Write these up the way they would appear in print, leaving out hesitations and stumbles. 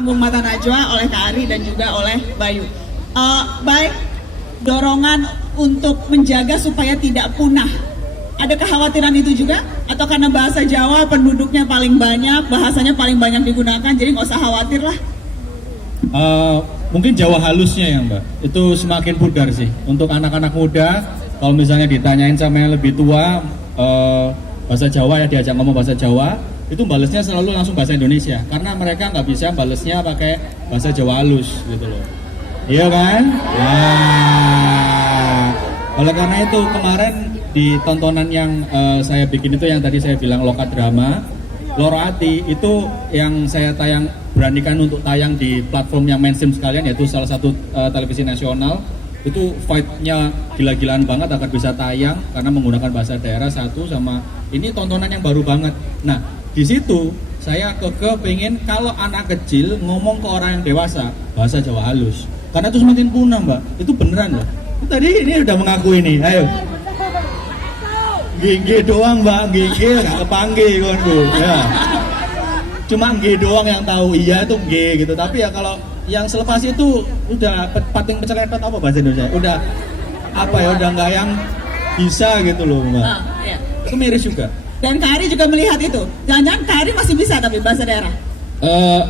panggung Mata Najwa oleh Kak Ari dan juga oleh Bayu. Baik, dorongan untuk menjaga supaya tidak punah. Ada kekhawatiran itu juga? Atau karena bahasa Jawa penduduknya paling banyak, bahasanya paling banyak digunakan, jadi nggak usah khawatir lah? Mungkin Jawa halusnya ya Mbak, itu semakin pudar sih. Untuk anak-anak muda, kalau misalnya ditanyain sama yang lebih tua, bahasa Jawa ya diajak ngomong bahasa Jawa, itu balesnya selalu langsung bahasa Indonesia. Karena mereka nggak bisa balesnya pakai bahasa Jawa halus gitu loh. Iya kan? Ya. Oleh karena itu kemarin di tontonan yang saya bikin itu yang tadi saya bilang Lokadrama, Loro Ati, itu yang saya beranikan untuk tayang di platform yang mainstream sekalian, yaitu salah satu televisi nasional. Itu fight-nya gila-gilaan banget agar bisa tayang karena menggunakan bahasa daerah satu, sama ini tontonan yang baru banget. Nah, di situ saya pengen kalau anak kecil ngomong ke orang yang dewasa bahasa Jawa halus. Karena itu semakin punah Mbak, itu beneran loh. Tadi ini udah mengaku ini, ayo. Gigi doang Mbak, gigi gak kepanggil konku. Ya. Cuma G doang yang tahu, iya itu G gitu. Tapi ya kalau yang selepas itu udah pating pecelempet apa bahasa Indonesia? Udah apa ya, udah nggak yang bisa gitu loh Mbak. Iya. Itu miris juga. Dan Kak Ari juga melihat itu. Jangan-jangan Kak Ari masih bisa tapi bahasa daerah?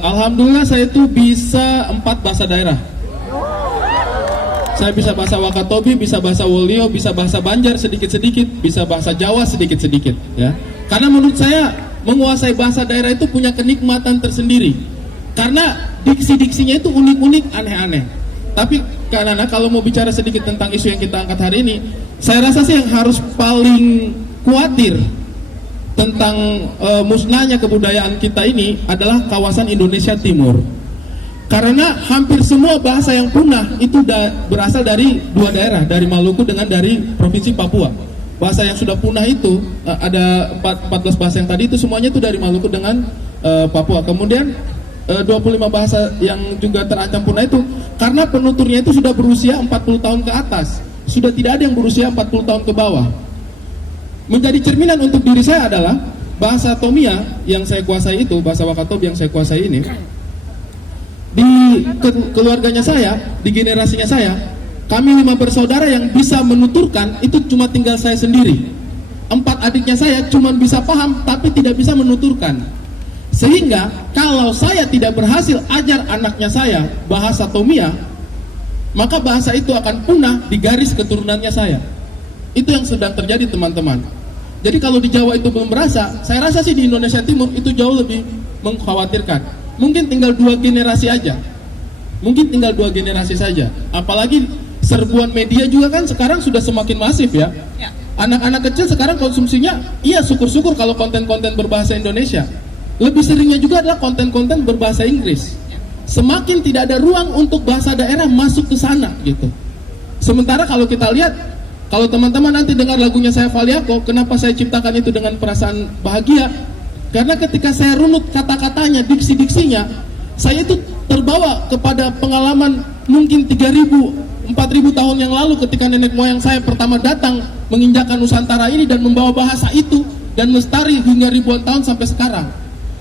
Alhamdulillah saya itu bisa 4 bahasa daerah. Saya bisa bahasa Wakatobi, bisa bahasa Wolio, bisa bahasa Banjar sedikit-sedikit, bisa bahasa Jawa sedikit-sedikit ya. Karena menurut saya menguasai bahasa daerah itu punya kenikmatan tersendiri. Karena diksi-diksinya itu unik-unik, aneh-aneh. Tapi karena kalau mau bicara sedikit tentang isu yang kita angkat hari ini, saya rasa sih yang harus paling khawatir tentang musnahnya kebudayaan kita ini adalah kawasan Indonesia Timur. Karena hampir semua bahasa yang punah itu berasal dari 2 daerah, dari Maluku dengan dari Provinsi Papua. Bahasa yang sudah punah itu ada 14 bahasa yang tadi itu semuanya itu dari Maluku dengan Papua. Kemudian 25 bahasa yang juga terancam punah itu karena penuturnya itu sudah berusia 40 tahun ke atas. Sudah tidak ada yang berusia 40 tahun ke bawah. Menjadi cerminan untuk diri saya adalah bahasa Tomia yang saya kuasai itu, bahasa Wakatobi yang saya kuasai ini. Di keluarganya saya, di generasinya saya, kami 5 bersaudara yang bisa menuturkan itu cuma tinggal saya sendiri. 4 adiknya saya cuma bisa paham tapi tidak bisa menuturkan. Sehingga kalau saya tidak berhasil ajar anaknya saya bahasa Tomia, maka bahasa itu akan punah di garis keturunannya saya. Itu yang sedang terjadi teman-teman. Jadi kalau di Jawa itu belum berasa, saya rasa sih di Indonesia Timur itu jauh lebih mengkhawatirkan. Mungkin tinggal 2 generasi aja. Mungkin tinggal 2 generasi saja. Apalagi serbuan media juga kan sekarang sudah semakin masif ya. Anak-anak kecil sekarang konsumsinya, iya syukur-syukur kalau konten-konten berbahasa Indonesia. Lebih seringnya juga adalah konten-konten berbahasa Inggris. Semakin tidak ada ruang untuk bahasa daerah masuk ke sana gitu. Sementara kalau kita lihat, kalau teman-teman nanti dengar lagunya saya Valiako, kenapa saya ciptakan itu dengan perasaan bahagia? Karena ketika saya runut kata-katanya, diksi-diksinya, saya itu terbawa kepada pengalaman mungkin 3.000, 4.000 tahun yang lalu ketika nenek moyang saya pertama datang menginjakan Nusantara ini dan membawa bahasa itu dan melestari hingga ribuan tahun sampai sekarang.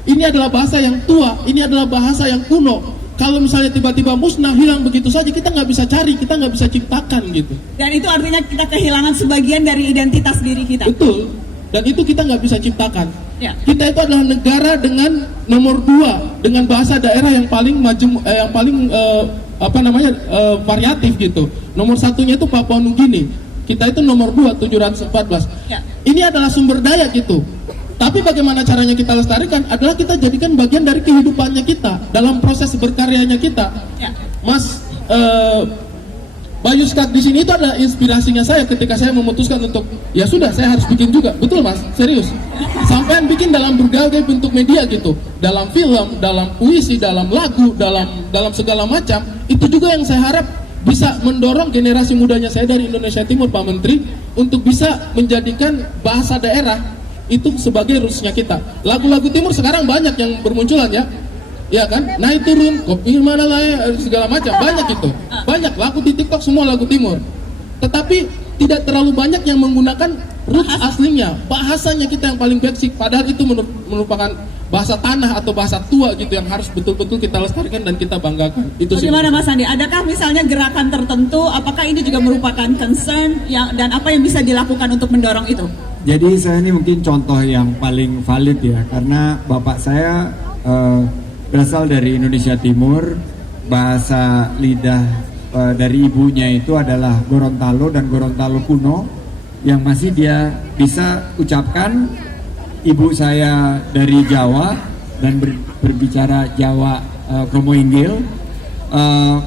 Ini adalah bahasa yang tua, ini adalah bahasa yang kuno. Kalau misalnya tiba-tiba musnah, hilang begitu saja, kita nggak bisa cari, kita nggak bisa ciptakan gitu. Dan itu artinya kita kehilangan sebagian dari identitas diri kita. Betul, dan itu kita nggak bisa ciptakan. Ya. Kita itu adalah negara dengan nomor 2 dengan bahasa daerah yang paling variatif gitu. Nomor 1-nya itu Papua Nugini. Kita itu nomor 2 714. Ya. Ini adalah sumber daya gitu. Tapi bagaimana caranya kita lestarikan adalah kita jadikan bagian dari kehidupannya kita dalam proses berkaryanya kita. Ya. Mas Bayu Skak di sini itu adalah inspirasinya saya ketika saya memutuskan untuk ya sudah saya harus bikin juga. Betul Mas, serius. Sampai bikin dalam berbagai bentuk media gitu, dalam film, dalam puisi, dalam lagu, dalam segala macam. Itu juga yang saya harap bisa mendorong generasi mudanya saya dari Indonesia Timur, Pak Menteri, untuk bisa menjadikan bahasa daerah itu sebagai rumusnya kita. Lagu-lagu Timur sekarang banyak yang bermunculan ya. Ya kan, naik turun, kopi mana lah segala macam, banyak itu, banyak lagu di TikTok semua lagu Timur. Tetapi tidak terlalu banyak yang menggunakan roots aslinya, bahasanya kita yang paling basic. Padahal itu merupakan bahasa tanah atau bahasa tua gitu yang harus betul-betul kita lestarikan dan kita banggakan. Itu sih. Bagaimana Mas Andi? Adakah misalnya gerakan tertentu? Apakah ini juga merupakan concern dan apa yang bisa dilakukan untuk mendorong itu? Jadi saya ini mungkin contoh yang paling valid ya, karena bapak saya berasal dari Indonesia Timur, bahasa lidah dari ibunya itu adalah Gorontalo dan Gorontalo kuno yang masih dia bisa ucapkan. Ibu saya dari Jawa dan berbicara Jawa Kromo Inggil.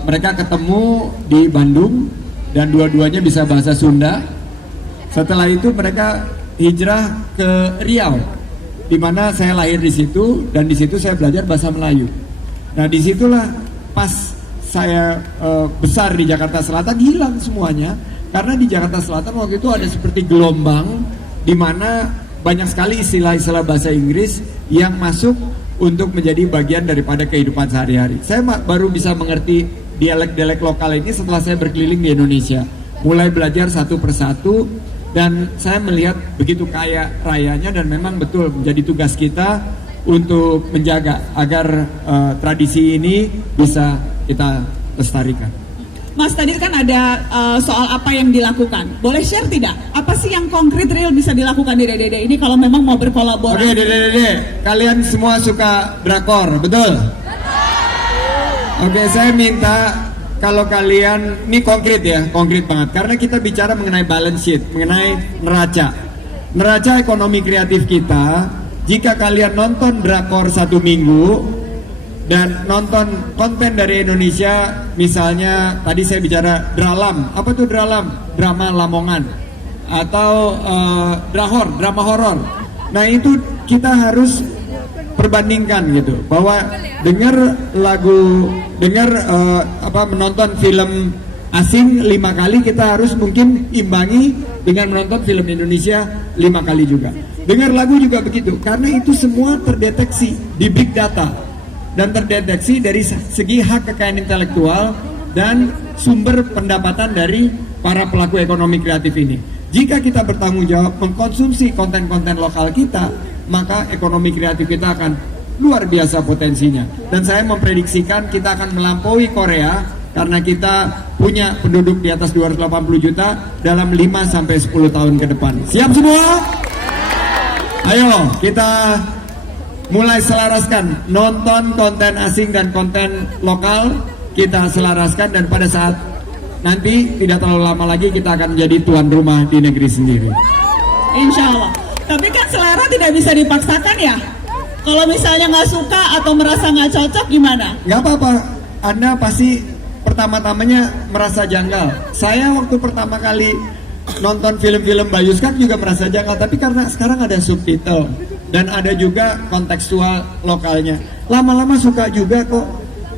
Mereka ketemu di Bandung dan dua-duanya bisa bahasa Sunda. Setelah itu mereka hijrah ke Riau, di mana saya lahir di situ dan di situ saya belajar bahasa Melayu. Nah disitulah pas saya besar di Jakarta Selatan hilang semuanya, karena di Jakarta Selatan waktu itu ada seperti gelombang di mana banyak sekali istilah-istilah bahasa Inggris yang masuk untuk menjadi bagian daripada kehidupan sehari-hari. Saya baru bisa mengerti dialek-dialek lokal ini setelah saya berkeliling di Indonesia, mulai belajar satu persatu, dan saya melihat begitu kaya rayanya, dan memang betul menjadi tugas kita untuk menjaga agar tradisi ini bisa kita lestarikan. Mas, tadi kan ada soal apa yang dilakukan. Boleh share tidak? Apa sih yang konkret real bisa dilakukan di Dede ini kalau memang mau berkolaborasi? Oke, Dede, kalian semua suka drakor, betul? Oke, saya minta kalau kalian, ini konkret ya, konkret banget. Karena kita bicara mengenai balance sheet, mengenai neraca ekonomi kreatif kita. Jika kalian nonton drakor 1 minggu dan nonton konten dari Indonesia, misalnya tadi saya bicara Dralam. Apa tuh Dralam? Drama Lamongan. Atau drama horor. Nah itu kita harus perbandingkan gitu, bahwa menonton film asing 5 kali, kita harus mungkin imbangi dengan menonton film Indonesia 5 kali juga. Dengar lagu juga begitu, karena itu semua terdeteksi di big data dan terdeteksi dari segi hak kekayaan intelektual dan sumber pendapatan dari para pelaku ekonomi kreatif ini. Jika kita bertanggung jawab mengkonsumsi konten-konten lokal kita, maka ekonomi kreatif kita akan luar biasa potensinya. Dan saya memprediksikan kita akan melampaui Korea karena kita punya penduduk di atas 280 juta dalam 5-10 tahun ke depan. Siap semua? Ayo kita mulai selaraskan, nonton konten asing dan konten lokal, kita selaraskan, dan pada saat nanti tidak terlalu lama lagi kita akan menjadi tuan rumah di negeri sendiri. Insya Allah. Tapi kan selera tidak bisa dipaksakan ya. Kalau misalnya nggak suka atau merasa nggak cocok gimana? Nggak apa-apa, Anda pasti pertama-tamanya merasa janggal. Saya waktu pertama kali nonton film-film Bayu Skak juga merasa janggal, tapi karena sekarang ada subtitle dan ada juga kontekstual lokalnya, lama-lama suka juga kok,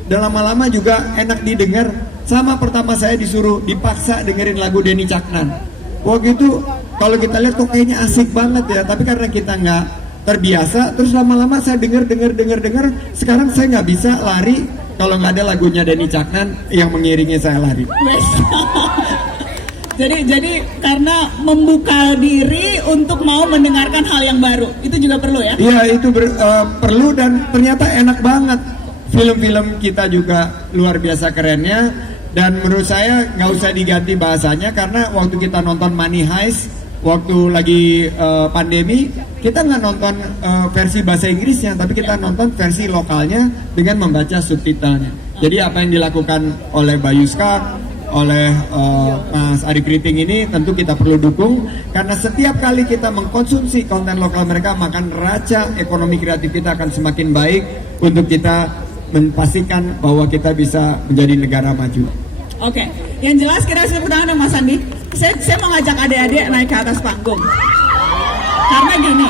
dan lama-lama juga enak didengar. Sama pertama saya disuruh dipaksa dengerin lagu Denny Caknan, waktu itu kalau kita lihat kok kayaknya asik banget ya, tapi karena kita nggak terbiasa, terus lama-lama saya denger, sekarang saya nggak bisa lari kalau nggak ada lagunya Denny Caknan yang mengiringi saya lari. Jadi karena membuka diri untuk mau mendengarkan hal yang baru, itu juga perlu ya? Iya, itu perlu, dan ternyata enak banget. Film-film kita juga luar biasa kerennya, dan menurut saya nggak usah diganti bahasanya, karena waktu kita nonton Money Heist, waktu lagi pandemi, kita nggak nonton versi bahasa Inggrisnya, tapi kita nonton versi lokalnya dengan membaca subtitlenya. Jadi apa yang dilakukan oleh Bayu Skak, oleh Mas Ari Kriting ini tentu kita perlu dukung, karena setiap kali kita mengkonsumsi konten lokal mereka, maka neraca ekonomi kreatif kita akan semakin baik untuk kita memastikan bahwa kita bisa menjadi negara maju. Oke, yang jelas kita harus tepuk tangan dong Mas Andi. Saya mau ngajak adik-adik naik ke atas panggung. Karena gini,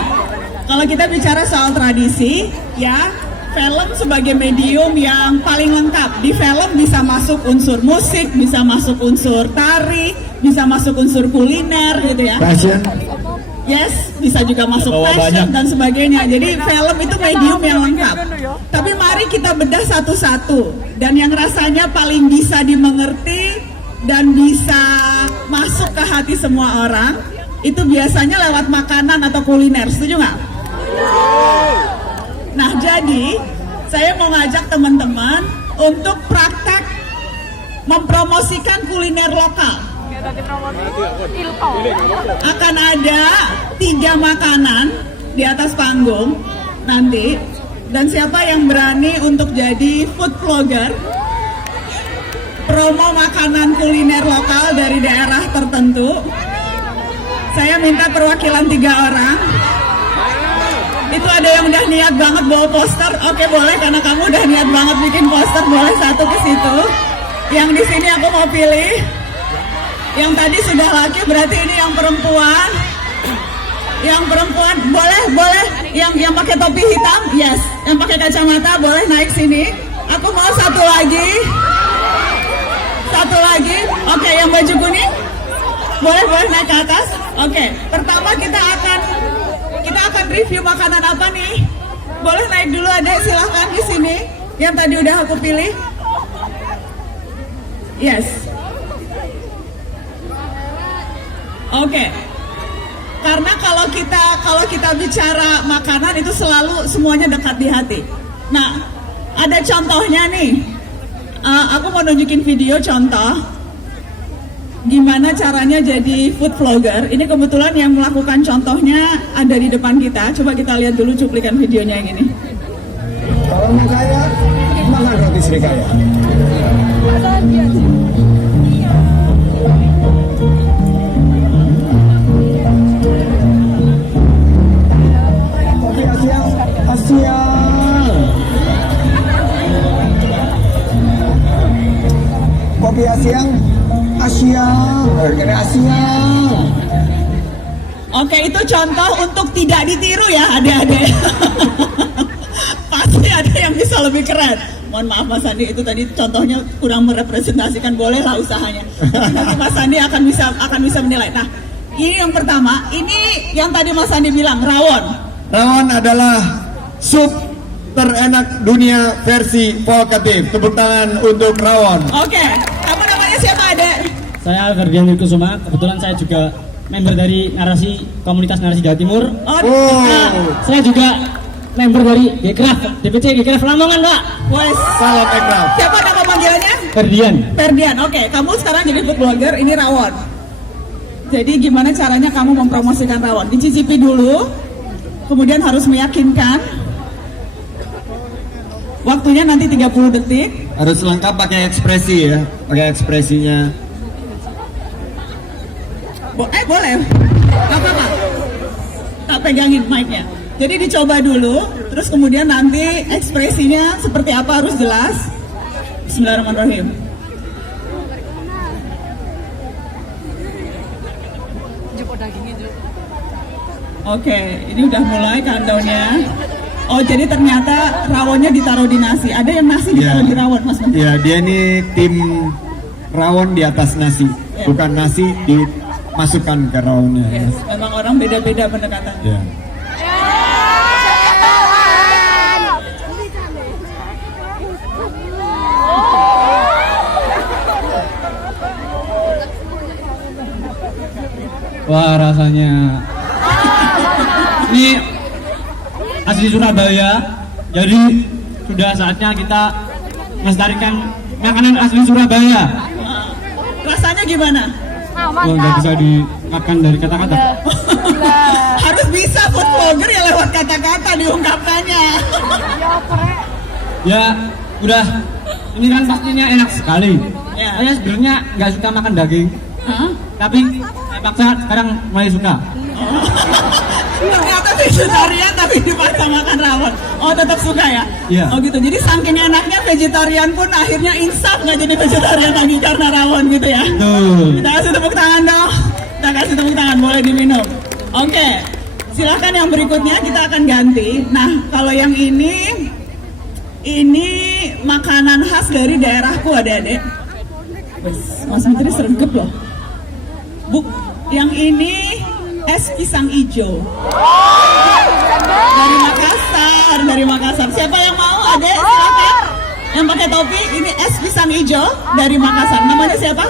kalau kita bicara soal tradisi, ya film sebagai medium yang paling lengkap. Di film bisa masuk unsur musik, bisa masuk unsur tari, bisa masuk unsur kuliner gitu ya. Fashion. Yes, bisa juga masuk fashion dan sebagainya. Jadi film itu medium yang lengkap. Tapi mari kita bedah satu-satu. Dan yang rasanya paling bisa dimengerti dan bisa masuk ke hati semua orang, itu biasanya lewat makanan atau kuliner. Setuju nggak? Nah, jadi saya mau ngajak teman-teman untuk praktek mempromosikan kuliner lokal. Akan ada 3 makanan di atas panggung nanti, dan siapa yang berani untuk jadi food vlogger, promo makanan kuliner lokal dari daerah tertentu, saya minta perwakilan 3 orang. Itu ada yang udah niat banget bawa poster, oke boleh, karena kamu udah niat banget bikin poster, boleh 1 ke situ. Yang di sini aku mau pilih. Yang tadi sudah laki, berarti ini yang perempuan. Yang perempuan boleh. Yang pakai topi hitam, yes. Yang pakai kacamata boleh naik sini. Aku mau 1 lagi. 1 lagi. Oke, yang baju kuning boleh naik ke atas. Oke, pertama kita akan review makanan apa nih. Boleh naik dulu, adek, silahkan di sini. Yang tadi udah aku pilih. Yes. Oke. Karena kalau kita bicara makanan itu selalu semuanya dekat di hati. Nah, ada contohnya nih. Aku mau nunjukin video contoh gimana caranya jadi food vlogger. Ini kebetulan yang melakukan contohnya ada di depan kita. Coba kita lihat dulu cuplikan videonya yang ini. Kalau mau kaya, makan roti Srikaya. Kopi Asia. Kopi Asia. Harganya Asia. Oke, itu contoh untuk tidak ditiru ya adik-adik. Pasti ada yang bisa lebih keren. Mohon maaf Mas Sandi, itu tadi contohnya kurang merepresentasikan, bolehlah usahanya. Tapi nanti Mas Sandi akan bisa menilai. Nah, ini yang pertama, ini yang tadi Mas Sandi bilang, rawon. Rawon adalah sup terenak dunia versi vokatif. Tepuk tangan untuk rawon. Oke, kamu namanya siapa adek? Saya Ferdian Kusuma, kebetulan saya juga member dari komunitas narasi Jawa Timur. Saya juga member dari Gekraf, DPC Gekraf Lamongan, Pak. Wes. Salam Ekraf. Siapa nama panggilannya? Ferdian. Oke, kamu sekarang jadi food blogger, ini rawon. Jadi gimana caranya kamu mempromosikan rawon? Dicicipi dulu, kemudian harus meyakinkan. Waktunya nanti 30 detik. Harus lengkap pakai ekspresi ya, pakai ekspresinya. Boleh. Gak apa-apa. Tak pegangin mic-nya. Jadi dicoba dulu, terus kemudian nanti ekspresinya seperti apa harus jelas. Bismillahirrahmanirrahim. Oke, ini udah mulai countdown-nya. Oh, jadi ternyata rawonnya ditaruh di nasi. Ada yang nasi ditaruh di rawon, Mas Menteri? Iya, dia ini tim rawon di atas nasi, bukan nasi dimasukkan ke rawonnya. Yes, memang orang beda-beda pendekatannya. Ya. Wah, rasanya ini asli Surabaya, jadi sudah saatnya kita melestarikan makanan asli Surabaya. Rasanya gimana? Nggak bisa diungkapkan dari kata-kata. Harus bisa food vlogger ya, lewat kata-kata diungkapkannya. Ya, udah. Ini kan pastinya enak sekali. Ya. Saya sebenarnya nggak suka makan daging, tapi saya paksa sekarang mulai suka. Ternyata vegetarian tapi dipaksa makan rawon. Oh, tetap suka ya? Iya. Oh gitu. Jadi saking enaknya vegetarian pun akhirnya insaf nggak jadi vegetarian lagi karena rawon gitu ya? Tuh. Kita kasih tepuk tangan dong. Kita kasih tepuk tangan, boleh diminum. Oke, silahkan yang berikutnya kita akan ganti. Nah, kalau yang ini makanan khas dari daerahku adik-adik. Mas Menteri sergep loh. Yang ini es pisang hijau dari Makassar. Siapa yang mau? Adek, silakan. Yang pakai topi, ini es pisang hijau dari Makassar. Namanya siapa?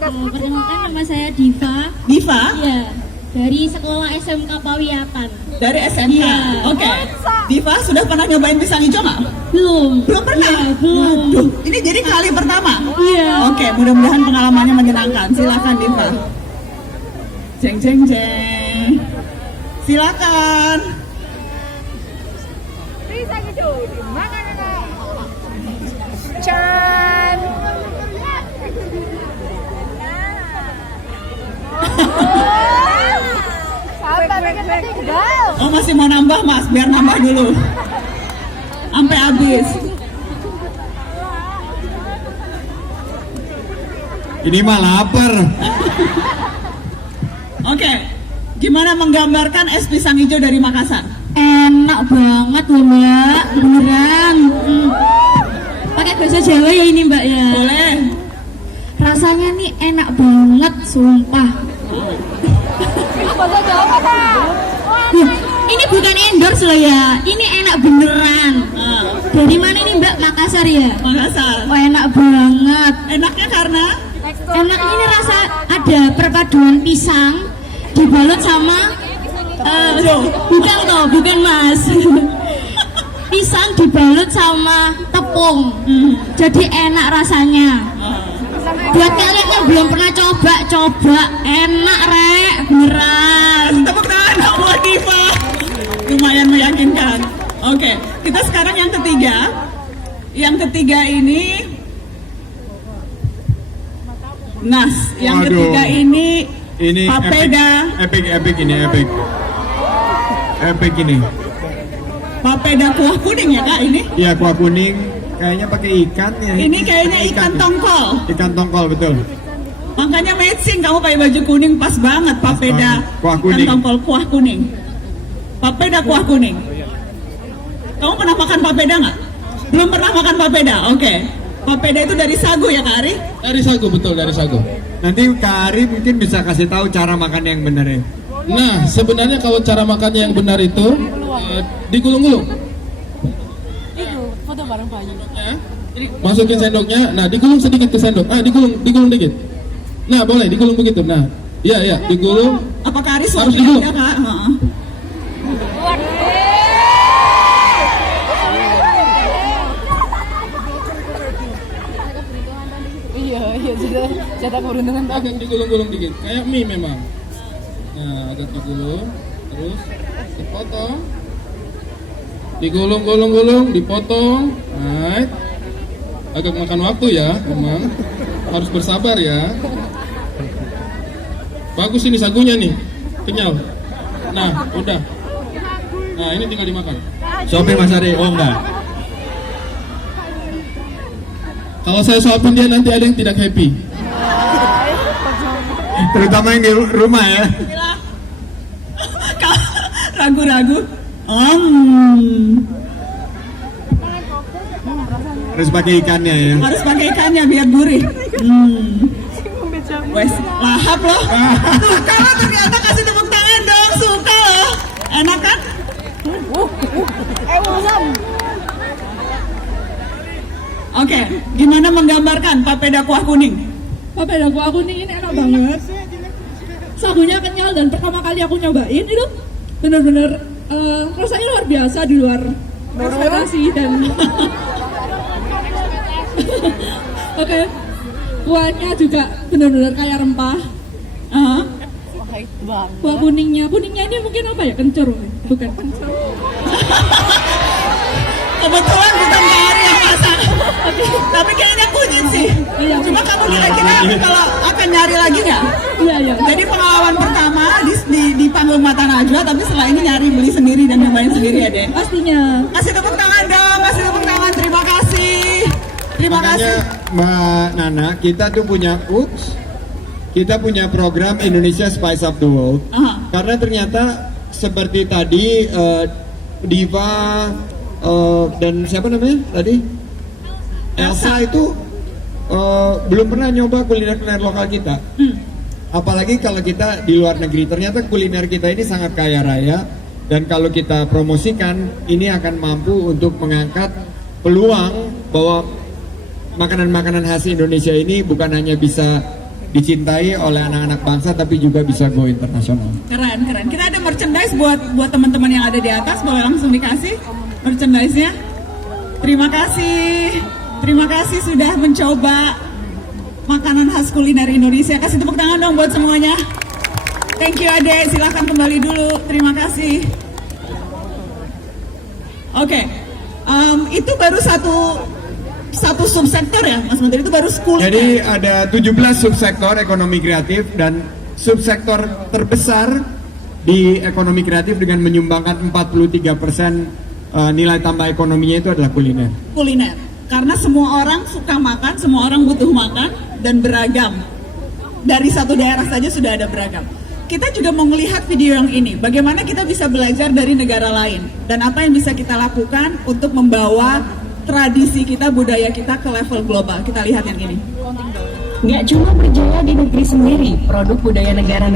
Perkenalkan, nama saya Diva. Diva. Iya. Dari sekolah SMK Pawiatan. Dari SMK. Iya. Oke. Diva sudah pernah nyobain pisang hijau nggak? Belum. Belum pernah. Iya, belum. Waduh, ini jadi kali pertama. Iya. Oke, mudah-mudahan pengalamannya menyenangkan. Silakan Diva. Jeng jeng jeng. Silakan. Chan. Oh masih mau nambah Mas, biar nambah dulu. Sampai habis. Ini mah lapar. Oke, gimana menggambarkan es pisang hijau dari Makassar? Enak banget loh Mbak, beneran. Pakai bahasa Jawa ya ini Mbak ya. Boleh. Rasanya nih enak banget, sumpah. Ini bukan endorse loh ya, ini enak beneran. Dari mana nih Mbak? Makassar ya? Makassar. Oh enak banget. Enaknya karena Enak ini rasa ada perpaduan pisang dibalut sama bukan toh, bukan Mas. Pisang dibalut sama tepung. Jadi enak rasanya. Buat kalian yang belum pernah coba enak rek, beneran. tepuk tangan buat Diva. Lumayan meyakinkan. Oke, kita sekarang yang ketiga. Yang ketiga ini Nas. Yang Waduh. ketiga ini Ini papeda. epic ini epic. Epic ini. Papeda kuah kuning ya Kak ini? Iya, kuah kuning kayaknya pakai ikan ya. Ini kayaknya ikan tongkol. Ikan tongkol betul. Makanya matching kamu pakai baju kuning pas banget papeda banget. Kuah ikan kuning. tongkol kuah kuning. Papeda kuah kuning. Kamu pernah makan papeda nggak? Belum pernah makan papeda. Oke. Papeda itu dari sagu ya Kak Ari? Dari sagu, betul, dari sagu. Nanti Kak Ari mungkin bisa kasih tahu cara makan yang benar ya. Nah, sebenarnya kalau cara makannya yang benar itu digulung-gulung. Foto bareng Bayu. Ya. Masukin sendoknya, nah digulung sedikit ke sendok. Digulung dikit. Nah, boleh digulung begitu. Nah, iya, digulung. Apa Kak Ari Harus suapin digulung. aja Kak? Heeh. Iya, jatah keberuntungan. Agak digulung-gulung dikit, kayak mie memang. Nah, agak digulung, terus dipotong. Digulung, dipotong. Right. Agak makan waktu ya, memang. Harus bersabar ya. Bagus ini sagunya nih, kenyal. Nah, udah. Nah, ini tinggal dimakan. Suapin Mas Ari, oh enggak. Kalau saya suapin dia nanti ada yang tidak happy. Terutama yang di rumah ya. Kak, ragu-ragu. Harus pakai ikannya ya. Harus pakai ikannya biar gurih. Wes, lahap loh. Suka loh ternyata, kasih tepuk tangan dong. Suka loh. Enak kan? Oke, gimana menggambarkan papeda kuah kuning? Papeda kuah kuning ini enak banget. Sagunya kenyal dan pertama kali aku nyobain itu bener-bener rasanya luar biasa di luar ekspektasi dan oke. Kuahnya juga bener-bener kayak rempah. Kuah kuningnya ini mungkin apa ya, kencur bukan? Kebetulan bukan Kak Ari yang masak. Tapi kayaknya kunyit sih. Iya. Cuma kamu kira-kira kalau akan nyari lagi nggak? Iya. Jadi pengalaman pertama di panggung Mata Najwa, tapi setelah ini nyari beli sendiri dan nyobain sendiri ya Den. Pastinya. Kasih tepuk tangan dong, kasih tepuk tangan. Terima kasih. Terima kasih. Makanya Mbak Nana, kita tuh punya program Indonesia Spice Up the World. Aha. Karena ternyata seperti tadi Diva dan siapa namanya tadi? Elsa itu belum pernah nyoba kuliner-kuliner lokal kita. Apalagi kalau kita di luar negeri. Ternyata kuliner kita ini sangat kaya raya. Dan kalau kita promosikan, ini akan mampu untuk mengangkat peluang bahwa makanan-makanan khas Indonesia ini bukan hanya bisa dicintai oleh anak-anak bangsa tapi juga bisa go internasional. Keren, keren. Kita ada merchandise buat teman-teman yang ada di atas, boleh langsung dikasih merchandise-nya. Terima kasih sudah mencoba makanan khas kuliner Indonesia. Kasih tepuk tangan dong buat semuanya. Thank you Ade, silahkan kembali dulu. Terima kasih. Oke, itu baru satu subsektor ya, Mas Menteri, itu baru 10. Jadi ada 17 subsektor ekonomi kreatif dan subsektor terbesar di ekonomi kreatif dengan menyumbangkan 43% nilai tambah ekonominya itu adalah kuliner. Kuliner, karena semua orang suka makan, semua orang butuh makan dan beragam. Dari satu daerah saja sudah ada beragam. Kita juga mau melihat video yang ini, bagaimana kita bisa belajar dari negara lain dan apa yang bisa kita lakukan untuk membawa tradisi kita, budaya kita ke level global. Kita lihat yang ini. Nggak cuma berjaya di negeri sendiri, produk budaya negara-negara